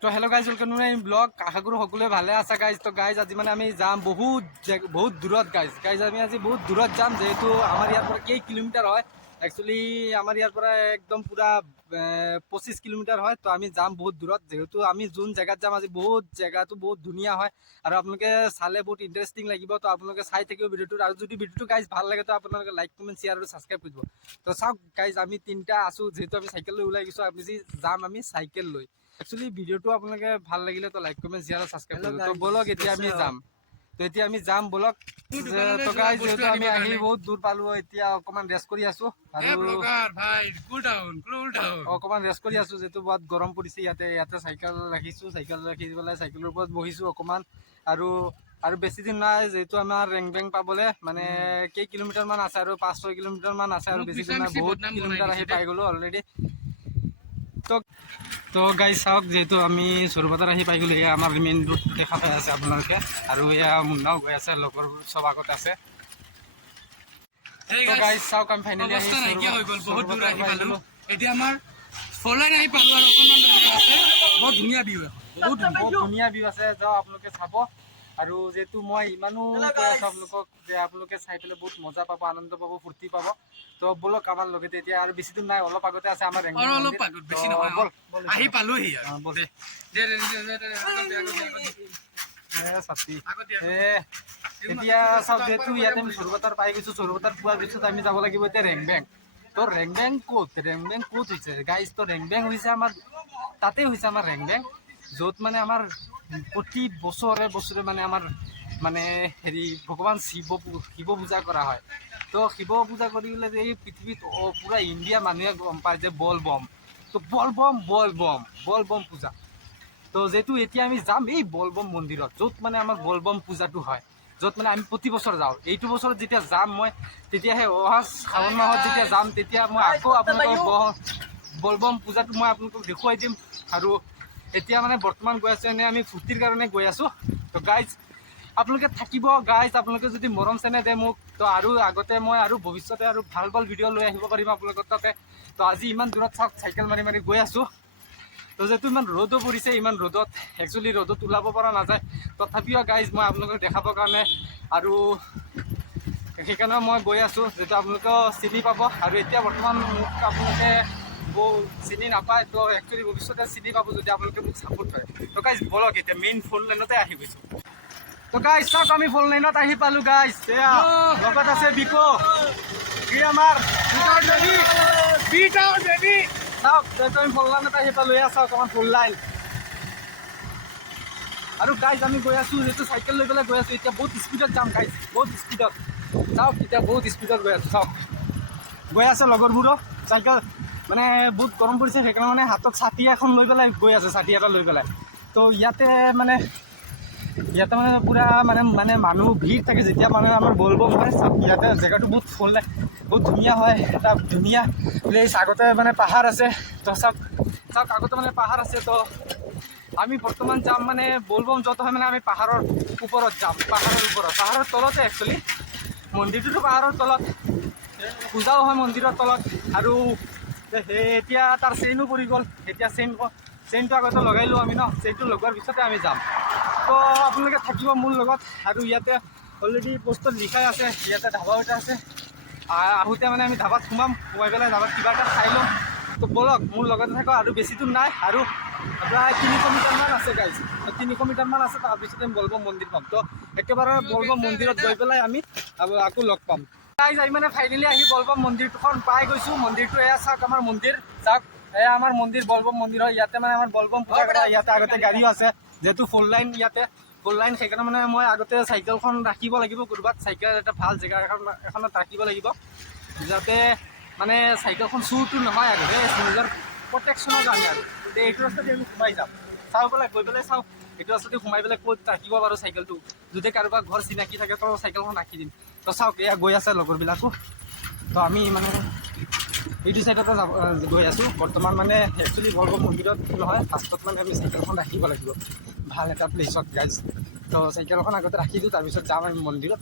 তো hello' guys, welcome to my blog. আশা কৰোঁ সকলোৱে ভালে আছে গাইজ। তো গাইজ আজি মানে আমি যাম বহুত দূৰত গাইজ আমি আজি বহুত দূৰত যাম, যিহেতু আমাৰ ইয়াৰ পৰা কেই কিলোমিটাৰ হয়। একচুৱেলি আমাৰ ইয়াৰ পৰা একদম পূৰা 25 কিলোমিটাৰ হয়। তো আমি যাম বহুত দূৰত, যিহেতু আমি যোন জেগাত যাম আজি জেগাটো বহুত ধুনীয়া হয় আৰু আপোনালোকে চালে বহুত ইণ্টাৰেষ্টিং লাগিব। তো আপোনালোকে চাই থাকিব ভিডিঅ'টোত, আৰু যদি ভিডিঅ'টো গাইজ ভাল লাগে তো আপোনালোকে লাইক কমেণ্ট শ্বেয়াৰ আৰু ছাবস্ক্ৰাইব কৰিব। তো চাওক গাইজ, আমি তিনিটা আছোঁ, যিহেতু আমি চাইকেল লৈ ওলাই গৈছোঁ। আমি যাম আমি চাইকেল লৈ। একচুৱেলি ভিডিঅ'টো আপোনালোকে ভাল লাগিলে তো লাইক কমেণ্ট শ্বেয়াৰ আৰু ছাবস্ক্ৰাইব কৰিব। তো বলক এতিয়া আমি যাম। তো এতিয়া আমি যাম বলক। তো গাইজ, যিহেতু আমি আহি বহুত দূৰ পালোঁ, এতিয়া অকণমান ৰেষ্ট কৰি আছোঁ আৰু অকণমান ৰেষ্ট কৰি আছোঁ, যিহেতু বহুত গৰম পৰিছে। ইয়াতে চাইকেল ৰাখিছোঁ, চাইকেল ৰাখি পেলাই চাইকেলৰ ওপৰত বহিছোঁ অকণমান। আৰু বেছি দিন নাই, যিহেতু আমাৰ ৰেংবেং পাবলৈ মানে কেই কিলোমিটাৰমান আছে, আৰু 5-6 কিলোমিটাৰমান আছে, আৰু বেছি দিন নাই, বহুত কিলোমিটাৰ আহি পাই গ'লোঁ অলৰেডি। তো গাইজ চাওক, যিহেতু আমি চৰুপাতাৰ আহি পাই গ'লোঁ। এয়া আমাৰ মেইন ৰোড দেখা পাই আছে আপোনালোকে, আৰু এয়া মুন্নাও গৈ আছে, লগৰ চব আগত আছে। গাইজ চাওক, আমি ফাইনেলি আহি গ'লোঁ। এতিয়া আমাৰ ফলাইন আহি পালোঁ আৰু অকণমান আছে, বহুত ধুনীয়া ভিউ, বহুত ধুনীয়া ভিউ আছে, যাওঁ আপোনালোকে চাব। আৰু যিহেতু মই ইমানো কৈ আছোঁ আপোনালোকক যে আপোনালোকে চাই পেলাই বহুত মজা পাব, আনন্দ পাব, ফূৰ্তি পাব। তো বলক আমাৰ লগতে, এতিয়া আৰু বেছি দিন নাই, অলপ আগতে আছে আমাৰ ৰেংবেং মন্দিৰ। বেছি নহয়, বল আহি পালোহি বল। এতিয়া চাওক, যিহেতু ইয়াতে আমি চৰুপাতাৰ পাই গৈছোঁ, চৰুপাতাৰ পোৱাৰ পিছত আমি যাব লাগিব এতিয়া ৰেংবেং। তো ৰেংবেং ক'ত হৈছে গাইজ? তো ৰেংবেং হৈছে আমাৰ তাতে হৈছে আমাৰ ৰেংবেং, য'ত মানে আমাৰ প্ৰতি বছৰে মানে আমাৰ মানে হেৰি ভগৱান শিৱ পূজা কৰা হয়। তো শিৱ পূজা কৰিলে যে এই পৃথিৱীত পূৰা ইণ্ডিয়া মানুহে গম পায় যে বল বম পূজা। তো যিহেতু এতিয়া আমি যাম এই বলবম মন্দিৰত, য'ত মানে আমাৰ বলবম পূজাটো হয়, য'ত মানে আমি প্ৰতি বছৰ যাওঁ। এইটো বছৰত যেতিয়া যাম মই, তেতিয়াহে অহা শাওণ মাহত যেতিয়া যাম, তেতিয়া মই আকৌ আপোনালোকক বলবম পূজাটো মই আপোনালোকক দেখুৱাই দিম। আৰু এতিয়া মানে বৰ্তমান গৈ আছোঁ, এনেই আমি ফূৰ্তিৰ কাৰণে গৈ আছোঁ। তো গাইজ আপোনালোকে থাকিব গাইজ, আপোনালোকে যদি মৰম চেনেহ দিয়ে মোক, তো আৰু আগতে মই আৰু ভৱিষ্যতে আৰু ভাল ভিডিঅ' লৈ আহিব পাৰিম আপোনালোকৰ তাতে। তো আজি ইমান দূৰত চাওক, চাইকেল মাৰি গৈ আছোঁ। তো যিহেতু ইমান ৰ'দো পৰিছে, ইমান ৰ'দত একচুৱেলি ৰ'দত ওলাব পৰা নাযায়, তথাপিও গাইজ মই আপোনালোকক দেখাবৰ কাৰণে আৰু সেইকাৰণে মই গৈ আছোঁ, যিহেতু আপোনালোকেও চিনি পাব। আৰু এতিয়া বৰ্তমান মোক আপোনালোকে চিনি নাপায়, তো একচুৱেলি ভৱিষ্যতে চিনি পাব যদি আপোনালোকে মোক ছাপোৰ্ট কৰে। তো গাইজ বলক, এতিয়া মেইন ফ'ৰ লাইনতে আহি গৈছোঁ। তো গাইজ চাওক, আমি ফ'ৰ লাইনত আহি পালোঁ গাইজ। এয়া লগত আছে বিকো, ই আমাৰ চাওক, যিহেতু আমি ফ'ৰ লাইনত আহি পালোঁ। এয়া চাওক আমাৰ ফ'ৰ লাইন। আৰু গাইজ আমি গৈ আছোঁ, যিহেতু চাইকেল লৈ পেলাই গৈ আছোঁ, এতিয়া বহুত স্পীডত যাম গাইজ, বহুত স্পীডত চাওক, এতিয়া বহুত স্পীডত গৈ আছোঁ। চাওক গৈ আছে লগৰবোৰো, চাইকেল মানে বহুত গৰম পৰিছে, সেইকাৰণে মানে হাতত ছাতি এখন লৈ পেলাই গৈ আছে, ছাতি এটা লৈ পেলাই। তো ইয়াতে মানে পূৰা মানে মানুহ ভিৰ থাকে যেতিয়া মানে আমাৰ বলবম হয়। চাওক ইয়াতে জেগাটো বহুত ধুনীয়া হয়, এটা ধুনীয়া প্লেচ। আগতে মানে পাহাৰ আছে, তো চাওক আগতে মানে পাহাৰ আছে। তো আমি বৰ্তমান যাম মানে বলবম য'ত হয় মানে আমি পাহাৰৰ ওপৰত যাম, পাহাৰৰ তলতে একচুৱেলি মন্দিৰটোতো পাহাৰৰ তলত, পূজাও হয় মন্দিৰৰ তলত। আৰু এতিয়া তাৰ চেইনো পৰি গ'ল, এতিয়া চেইনটো আগতে লগাই লওঁ আমি ন, চেইনটো লগোৱাৰ পিছতে আমি যাম। তো আপোনালোকে থাকিব মোৰ লগত। আৰু ইয়াতে অলৰেডি পোষ্টত লিখাই আছে, ইয়াতে ধাবা এটা আছে, আহোঁতে মানে আমি ধাবাত সোমাই পেলাই ধাবাত কিবা এটা খাই ল'ম। তো বলক মোৰ লগতে থাকক, আৰু বেছি দূৰ নাই, আৰু প্ৰায় 300 মিটাৰমান আছে গাইজ, 300 মিটাৰমান আছে, তাৰপিছতে আমি বলবম মন্দিৰ পাম। তো একেবাৰে বলবম মন্দিৰত গৈ পেলাই আমি আকৌ লগ পাম গাইজ। আমি মানে ফাইনেলি আহি বলবম মন্দিৰটোখন পাই গৈছোঁ। মন্দিৰটো এয়া চাওক, আমাৰ মন্দিৰ চাওক, এয়া আমাৰ মন্দিৰ, বলবম মন্দিৰ হয়। ইয়াতে মানে আমাৰ বলবম পূজা কৰা, ইয়াতে আগতে গাড়ীও আছে, যিহেতু ফ'ৰ লাইন, ইয়াতে ফ'ৰ লাইন, সেইকাৰণে মানে মই আগতে চাইকেলখন ৰাখিব লাগিব ক'ৰবাত, চাইকেল এটা ভাল জেগা এখনত ৰাখিব লাগিব, যাতে মানে চাইকেলখন চুৰটো নহয় আৰু নিজৰ প্ৰটেকশ্যনৰ কাৰণে। আৰু এইটো ৰাস্তাতে আমি সোমাই যাম, চাওঁ পেলাই গৈ পেলাই চাওঁ এইটো ৰাস্তাতে সোমাই পেলাই ক'ত ৰাখিব পাৰোঁ চাইকেলটো। যদি কাৰোবাৰ ঘৰ চিনাকি থাকে তো চাইকেলখন ৰাখি দিম। তো চাওক এয়া গৈ আছে লগৰবিলাকো, তো আমি মানে এইটো চাইডতে গৈ আছোঁ বৰ্তমান। মানে একচুৱেলি বলবম মন্দিৰত নহয়, ফাৰ্ষ্টত মানে আমি চাইকেলখন ৰাখিব লাগিব ভাল এটা প্লেচত গাইজ। তো চাইকেলখন আগতে ৰাখি দিওঁ, তাৰপিছত যাম আমি মন্দিৰত।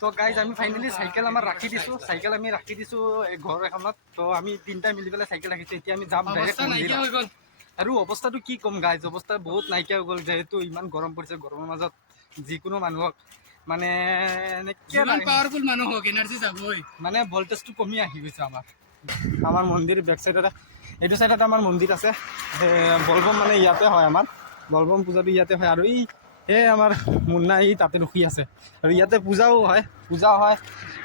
তো গাইজ আমি ফাইনেলি চাইকেল আমাৰ ৰাখি দিছোঁ এই ঘৰ এখনত। তো আমি তিনিটাই মিলি পেলাই চাইকেল ৰাখিছোঁ। এতিয়া আমি যাম ডাইৰেক্ট মন্দিৰত। আৰু অৱস্থাটো কি ক'ম গাইজ, অৱস্থা বহুত নাইকিয়া হৈ গ'ল, যিহেতু ইমান গৰম পৰিছে। গৰমৰ মাজত যিকোনো মানুহক মানে যিমান পাৱাৰফুল মানুহ হওক এনাৰ্জি যাবই। মানে ভল্টেজটো কমি আহি গৈছে আমাৰ মন্দিৰ বেক চাইডতে, এইটো চাইডত আমাৰ মন্দিৰ আছে। বলবম মানে ইয়াতে হয়, আমাৰ বলবম পূজাটো ইয়াতে হয়। আৰু এই আমাৰ মুন্না তাতে ৰখি আছে, আৰু ইয়াতে পূজা হয়।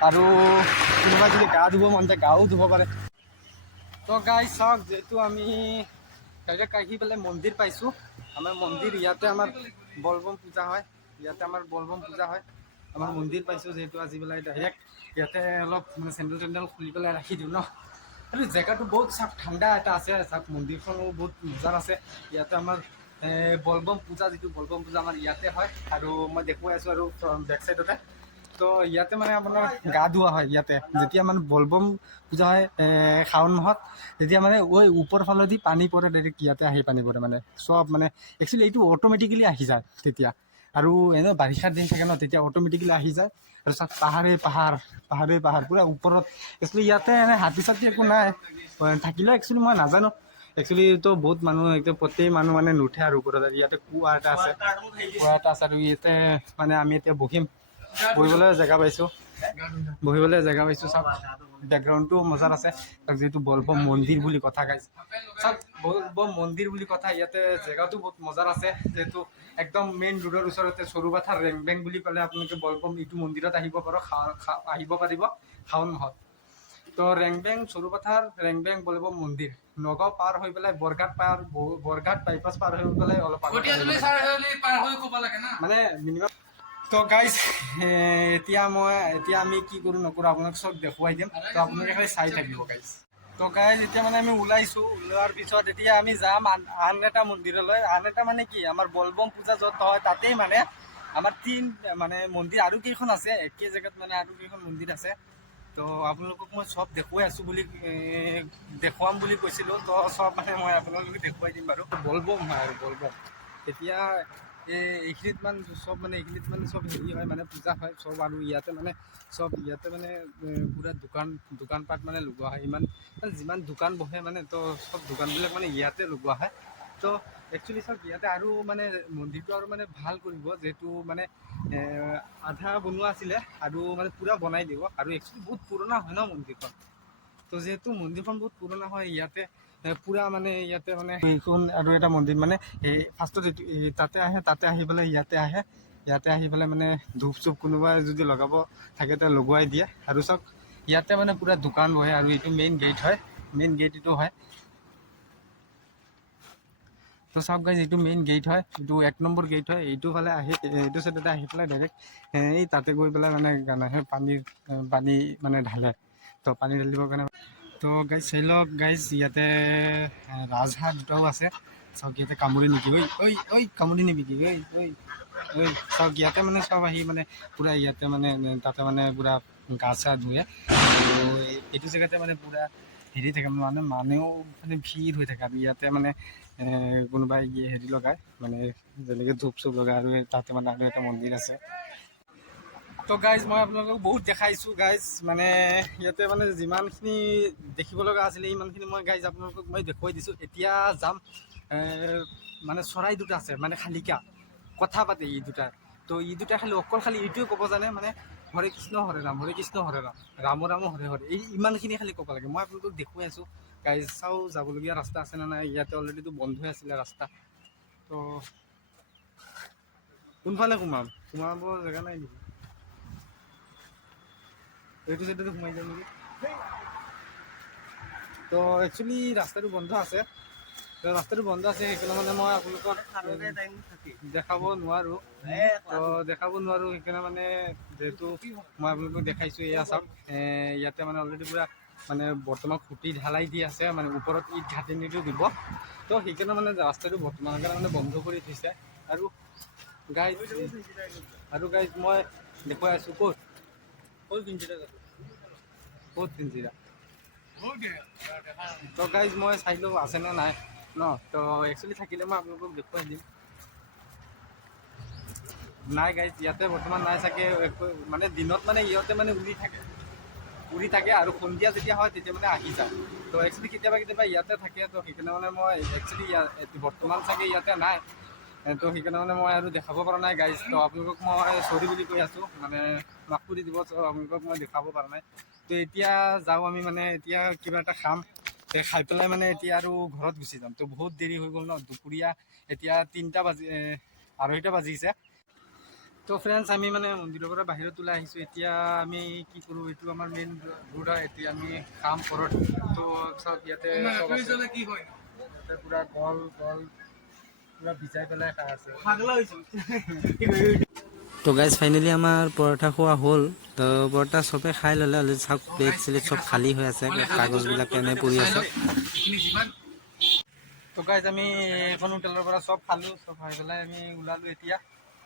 আৰু কোনোবাই যদি গা ধুব মন যায় গাও ধুব পাৰে। তো গাইজ চাওক, যিহেতু আমি ডাইৰেক্ট আহি পেলাই মন্দিৰ পাইছোঁ। আমাৰ মন্দিৰ ইয়াতে আমাৰ বলবম পূজা হয়, আমাৰ মন্দিৰ পাইছোঁ যিহেতু আজি পেলাই ডাইৰেক্ট ইয়াতে অলপ মানে চেণ্ডেল খুলি পেলাই ৰাখি দিওঁ ন। আৰু জেগাটো বহুত চাওক, ঠাণ্ডা এটা আছে চাওক, মন্দিৰখনো বহুত মজাৰ আছে। ইয়াতে আমাৰ বলবম পূজা আমাৰ ইয়াতে হয়। আৰু মই দেখুৱাই আছোঁ আৰু বেক চাইডতে। তো ইয়াতে মানে আপোনাৰ গা ধোৱা হয় ইয়াতে, যেতিয়া মানে বলবম পূজা হয় শাওণ মাহত, তেতিয়া মানে ওপৰ ফালেদি পানী পৰে, ডাইৰেক্ট ইয়াতে আহি পানী পৰে মানে চব মানে। একচুৱেলি এইটো অট'মেটিকেলি আহি যায় তেতিয়া, আৰু এনেও বাৰিষাৰ দিন থাকে ন, তেতিয়া অট'মেটিকেলি আহি যায়। আৰু চাওক পাহাৰে পূৰা ওপৰত। একচুৱেলি ইয়াতে এনে হাতী চাতী একো নাই, থাকিলেও একচুৱেলি মই নাজানো। একচুৱেলিতো বহুত মানুহ এতিয়া প্ৰত্যেক মানুহ মানে নুঠে আৰু ওপৰত। ইয়াতে কুঁৱা এটা আছে, আৰু ইয়াতে মানে আমি এতিয়া বহিবলৈ জেগা পাইছোঁ চাওক। বেকগ্ৰাউণ্ডটো মজাৰ আছে, যিহেতু বলবম মন্দিৰ বুলি কথা গাইছে চাওক, বলবম মন্দিৰ বুলি কথা। ইয়াতে জেগাটো বহুত মজাৰ আছে, যিহেতু একদম মেইন ৰোডৰ ওচৰতে সৰুপথাৰ ৰেংবেং বুলি ক'লে আপোনালোকে বলবম এইটো মন্দিৰত আহিব পাৰিব শাওণ মাহত। তো সৰুপথাৰ ৰেংবেং বলবম মন্দিৰ, নগাঁও পাৰ হৈ পেলাই বৰঘাট বাইপাছ পাৰ হৈ পেলাই অলপ মানে মিনিমাম। তো গাইজ এতিয়া আমি কি কৰোঁ নকৰোঁ আপোনাক চব দেখুৱাই দিম, তো আপোনালোকে খালি চাই থাকিব গাইজ। তো গাইজ এতিয়া মানে আমি ওলোৱাৰ পিছত এতিয়া আমি যাম আন এটা মন্দিৰলৈ। আন এটা মানে কি, আমাৰ বলবম পূজা য'ত হয় তাতেই মানে আমাৰ মানে মন্দিৰ আৰু কেইখন আছে, একে জেগাত মানে আৰু কেইখন মন্দিৰ আছে। তো আপোনালোকক মই চব দেখুৱাম বুলি কৈছিলোঁ। তো চব মানে মই আপোনালোকক দেখুৱাই দিম বাৰু। বলবম হয় আৰু বলবম এতিয়া এইখিনিত মানে চব হেৰি হয় মানে পূজা হয় চব। আৰু ইয়াতে মানে পুৰা দোকানপাট মানে লগোৱা হয়। যিমান দোকান বহে মানে, তো চব দোকানবিলাক মানে ইয়াতে লগোৱা হয়। তো একচুৱেলি চাওক, ইয়াতে আৰু মানে মন্দিৰটো আৰু মানে ভাল কৰিব, যিহেতু মানে আধা বনোৱা আছিলে আৰু মানে পূৰা বনাই দিব। আৰু একচুৱেলি বহুত পুৰণা হয় ন মন্দিৰখন। তো যিহেতু মন্দিৰখন বহুত পুৰণা হয়, ইয়াতে পূৰা মানে এইখন আৰু এটা মন্দিৰ মানে ফাৰ্ষ্টত তাতে আহি পেলাই ইয়াতে আহি পেলাই মানে ধূপ চুপ কোনোবাই যদি লগাব থাকে তো লগোৱাই দিয়ে। আৰু চাওক ইয়াতে মানে পূৰা দোকান বহে, আৰু এইটো মেইন গেট হয়, এইটো হয়। তো চাওক গাইজ, এইটো মেইন গেট হয়, এইটো 1 নম্বৰ গেট হয়। এইটো চাইডতে আহি পেলাই ডাইৰেক্ট তাতে গৈ পেলাই মানে পানী মানে ঢালে। তো পানী ঢালিবৰ কাৰণে তো গাইজ চাই লওক গাইজ, ইয়াতে ৰাজহাঁহ দুটাও আছে চাওক। ইয়াতে কামুৰি নেকি, কামুৰি নিবিকি চাওক। ইয়াতে মানে চব আহি মানে পূৰা ইয়াতে মানে তাতে মানে পূৰা গা চা ধুৱে। আৰু এইটো জেগাতে মানে পূৰা হেৰি থাকে মানে মানুহেও মানে ভিৰ হৈ থাকে। আৰু ইয়াতে মানে কোনোবাই হেৰি লগায় মানে যেনেকৈ ধূপ চুপ লগায়। আৰু তাতে মানে আৰু এটা মন্দিৰ আছে। তো গাইজ মই আপোনালোকক বহুত দেখাইছোঁ গাইজ, মানে ইয়াতে মানে যিমানখিনি দেখিব লগা আছিলে ইমানখিনি মই গাইজ আপোনালোকক মই দেখুৱাই দিছোঁ। এতিয়া যাম মানে চৰাই দুটা আছে মানে শালিকা কথা পাতে দুটা। তো দুটা খালি এইটোৱে ক'ব জানে মানে হৰে কৃষ্ণ হৰে ৰাম, ৰাম ৰাম হৰে হৰে, ইমানখিনি খালি ক'ব লাগে। মই আপোনালোকক দেখুৱাই আছোঁ গাইজ। চাওঁ যাবলগীয়া ৰাস্তা আছে নে নাই। ইয়াতে অলৰেডিটো বন্ধই আছিলে ৰাস্তা। তো কোনফালে সোমাব জেগা নাই নেকি? এইটো চাইডতে সোমাই যাম নেকি? তো একচুৱেলি ৰাস্তাটো বন্ধ আছে, সেইকাৰণে মানে মই আপোনালোকক দেখাব নোৱাৰোঁ। সেইকাৰণে মানে যিহেতু মই আপোনালোকক দেখাইছোঁ। এয়া চাওক, ইয়াতে মানে অলৰেডি পূৰা মানে বৰ্তমান খুঁটি ঢালাই দি আছে, মানে ওপৰত ইট ঘাটনিটো দিব। তো সেইকাৰণে মানে ৰাস্তাটো বৰ্তমানৰ কাৰণে মানে বন্ধ কৰি থৈছে। আৰু গাইজ মই দেখুৱাই আছোঁ ক'ত তিনিচিৰা। তো গাইজ মই চাই লওঁ আছেনে নাই ন। তো একচুৱেলি থাকিলে মই আপোনালোকক দেখুৱাই দিম। নাই গাইজ, ইয়াতে বৰ্তমান নাই চাগে। মানে দিনত মানে ইহঁতে মানে উলি থাকে, উৰি থাকে আৰু সন্ধিয়া যেতিয়া হয় তেতিয়া মানে আহি যাওঁ। তো একচুৱেলি কেতিয়াবা কেতিয়াবা ইয়াতে থাকে, তো সেইকাৰণে মানে মই একচুৱেলি বৰ্তমান চাগে ইয়াতে নাই। তো সেইকাৰণে মানে মই আৰু দেখাব পৰা নাই গাইজ। তো আপোনালোকক মই চৰি বুলি কৈ আছোঁ, মানে মাফ কৰি দিব। তো আপোনালোকক মই দেখাব পৰা নাই। তো এতিয়া যাওঁ আমি, মানে এতিয়া কিবা এটা খাম, খাই পেলাই মানে এতিয়া আৰু ঘৰত গুচি যাম। তো বহুত দেৰি হৈ গ'ল ন, দুপৰীয়া এতিয়া 2:30 বাজিছে। তো ফ্ৰেণ্ডছ, আমি মানে মন্দিৰৰ পৰা বাহিৰত ওলাই আহিছোঁ। এতিয়া আমি কি কৰোঁ, এইটো আমাৰ মেইন ৰোড হয়। এতিয়া আমি খাম ঘৰত। তো চাওক ইয়াতে চব আছে। কি হয় ইয়াতে পূৰা কল পূৰা ভিজাই পেলাই খাই আছে। তো গাইজ ফাইনেলি আমাৰ পৰঠা খোৱা হ'ল। তো পৰঠা চবে খাই ল'লে। অলৰেডি চাওক প্লেট চিলেট চব খালী হৈ আছে, কাগজবিলাক এনেই পৰি আছে। তো গাইজ আমি এখন হোটেলৰ পৰা চব খালোঁ, চব খাই পেলাই আমি ওলালোঁ এতিয়া।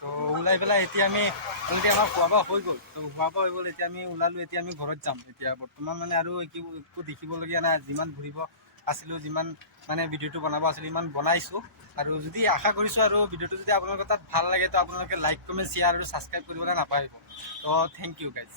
তো ওলাই পেলাই এতিয়া আমি অলৰেডি আমাৰ খোৱা বোৱা হৈ গ'ল। তো খোৱা বোৱা হৈ গ'ল, এতিয়া আমি ওলালোঁ, এতিয়া আমি ঘৰত যাম। এতিয়া বৰ্তমান মানে আৰু একো দেখিবলগীয়া নাই। যিমান ঘূৰিব আছিলোঁ, যিমান মানে ভিডিঅ'টো বনাব আছিলোঁ, ইমান বনাইছোঁ। আৰু যদি আশা কৰিছোঁ আৰু ভিডিঅ'টো যদি আপোনালোকৰ তাত ভাল লাগে, তো আপোনালোকে লাইক, কমেণ্ট, শ্বেয়াৰ আৰু ছাবস্ক্ৰাইব কৰিবলৈ নাপাহৰিব। তো থেংক ইউ গাইজ।